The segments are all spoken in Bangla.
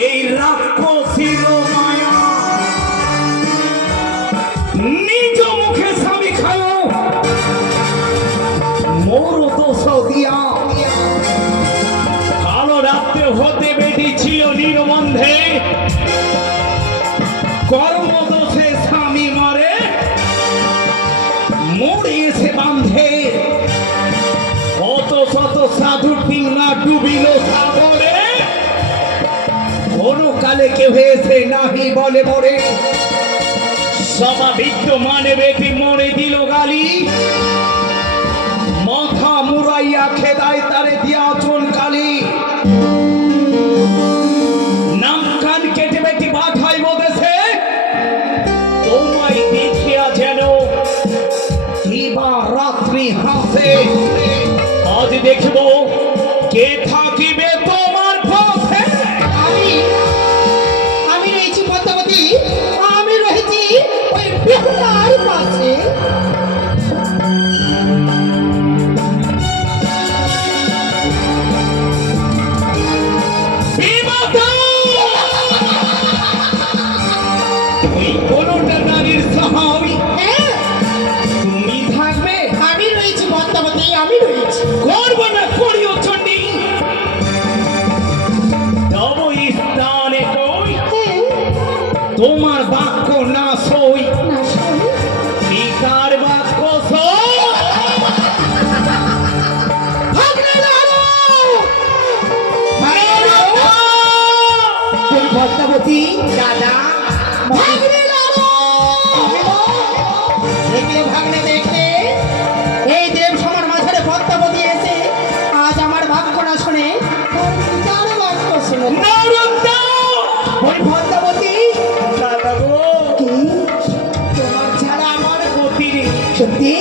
এই রাক্ষসীর মায়া নিজ মুখে স্বামী খায় মোর দোষ দিয়া কালো রাত্রে হতে বেটি ছিল নির্বন্ধে কর্মদোষে স্বামী মরে মোড়ে এসে বান্ধে কত শত সাধু ডিঙ্গা ডুবিল সাগরে কোনো কালে কেউ এসে নাহি বলে মরে সমাবিত্ত মানে বেটি মরে দিল গালি মাথা মুড়াইয়া খেদায় তারে দিয়া চুন কালি নাম কান কেটে বেটি বাধাই বদেছে তোমায় দেখিয়া যেন দিবা রাত্রি হাসে আজ দেখব কে থাকিবে তোমার পথে আমি রয়েছি পদ্মাবতী আমি রয়েছি ওই বেহুলার কাছে ওই কোনটা নারীর সহায় তুমি থাকবে আমি রয়েছি পদ্মাবতী আমি রয়েছি করব না করিও চন্ডী তব স্থানে কই তোমার বাক্য না সই পিতার বাক্য সই পদ্মাবতী দাদা ভাগ্নে লাড়ো দেখলে ভাগ্নে দেখলে এই দেব সমান মাঝারে পদ্মাবতী এসে আজ আমার বাক্য না শুনে তার বাক্য শুনে নারদা ওই পদ্মাবতী দাদা গো কি তোমার ছাড়া আমার গতি নেই সত্যি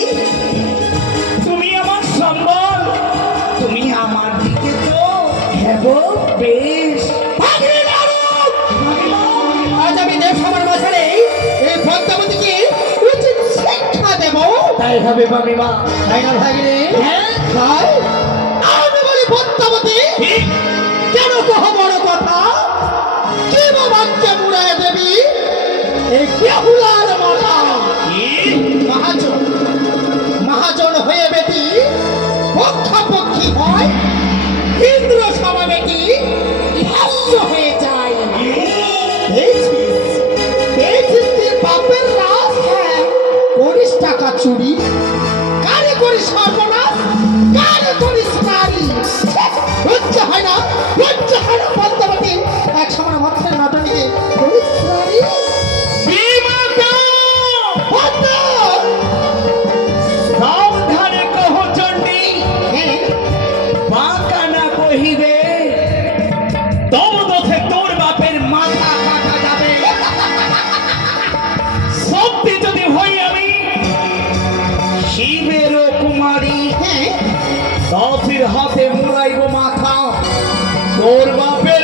তুমি আমার সম্বল তুমি আমার দিকে তো হ্যাঁ গো বেশ ভাগ্নে লাড়ো আজ আমি দেব সমান মাঝারে এই পদ্মাবতীকে উচিত শিক্ষা দেব তাই হবে মামিমা তাই না ভাগ্নে হ্যাঁ তাই আমি বলি পদ্মাবতী ঠিক কেন কহ বড় কথা কি বাবাকে মুড়ায় দেবী এই বেহুলার মাথা কি মহাজন মহাজন হয়ে বেটি পক্ষাপক্ষী হয় ইন্দ্র সভা বেটি হাস্য হয়ে যায় বাপের রাজ করিস টাকা চুরি কারে করিস সর্বনাশ কারে করিস নারী লজ্জা হয় না পদ্মাবতী এক সময় ভক্তের নাটনীকে করিস নারী বিমাতা পদ্মা সাবধানে কহ চণ্ডী বাঁকা না কহিবে তব দোষে তোর বাপের মাথা কাটা যাবে সত্যি যদি হই আমি শিবের কুমারী দশের হাতে মুড়াইব মাথা তোর বাপের